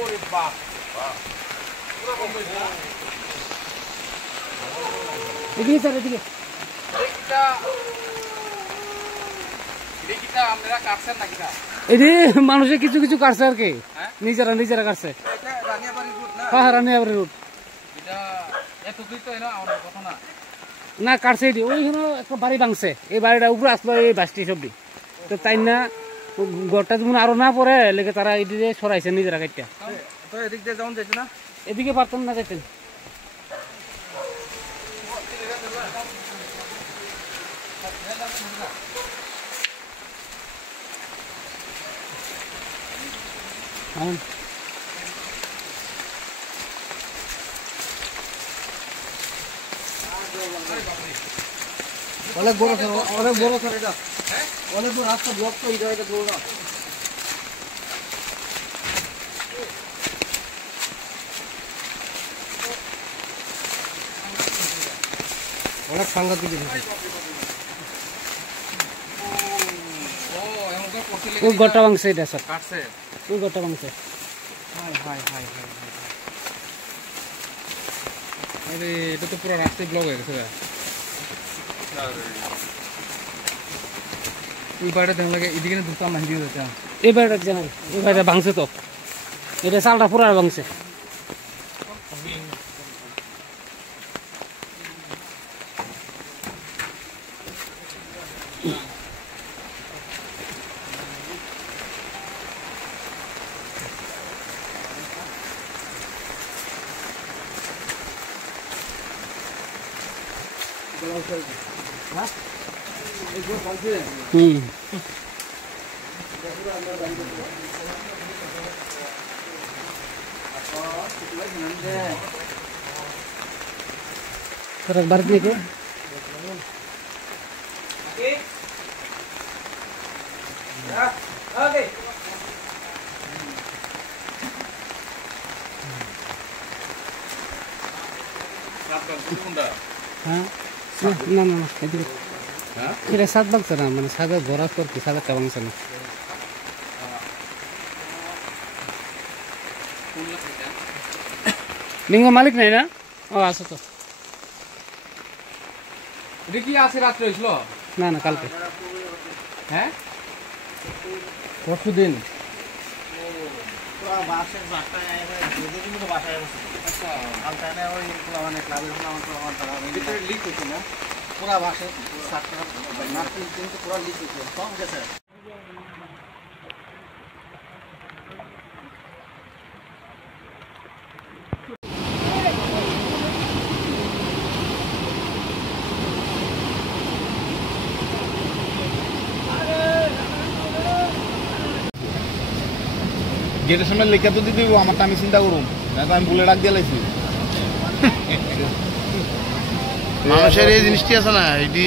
ওরে বাপ পুরো বন্ধ হইছে না এদিকে স্যার এদিকে এটা আমরা কাটছেন নাকি না এদিকে মানুষে কিছু কিছু কাটছে আর কি নিজেরা কাটছে এটা রানিয়াবাড়ি রুট না হ্যাঁ রানিয়াবাড়ি রুট এটা এত দূর তো এনা আমাদের কথা না না কাটছে এটি ওইখানে একটা বাড়ি ভাঙছে এই বাড়িটা উপরে আসলো এই বাসটি সবটি তো তাই না ঘরটা যেমন আরো না পড়ে লেগে তারা এদিকে সরাইছে নিজেরা কাটটা তো এদিক দিয়ে যাওয়া যাইছে না এদিকে পারতেন না যেতেন অনেক বড় স্যার এটা অনেক বড় রাস্তা ব্লক তো এই জায়গাটা বড় না অনেক সাংঘাতিক ওই ঘরটা ভাঙছে এটা স্যার কাটছে ওই ঘরটা ভাঙছে আরে এটা তো পুরো রাস্তায় ব্লক হয়ে গেছে এই বাড়িটা দেখা লাগে এদিকে না দুটো মাহিদি হচ্ছে এই বাড়িটা জানাল এই বাড়িটা ভাঙছে তো এটা চালটা পুরা ভাঙছে বাড়ি থেকে হ্যাঁ না না এদিকে এটা সাত ভাঙছে না মানে সাগর ভরা করতে সাগরটা ভাঙছে না লিঙ্গ মালিক নাই না ও আছে তো এটা কি আছে রাত্রে হয়েছিল না না কালকে হ্যাঁ পরশুদিন লিক হয়েছে না পুরা বাসে পুরা লিক হয়েছে কম গেছে গেটের সামনে লেখা তো দিতে আমারটা আমি চিন্তা করুন আমি বলে ডাক দিয়ে লাইছি মানুষের এই জিনিসটি আছে না এটি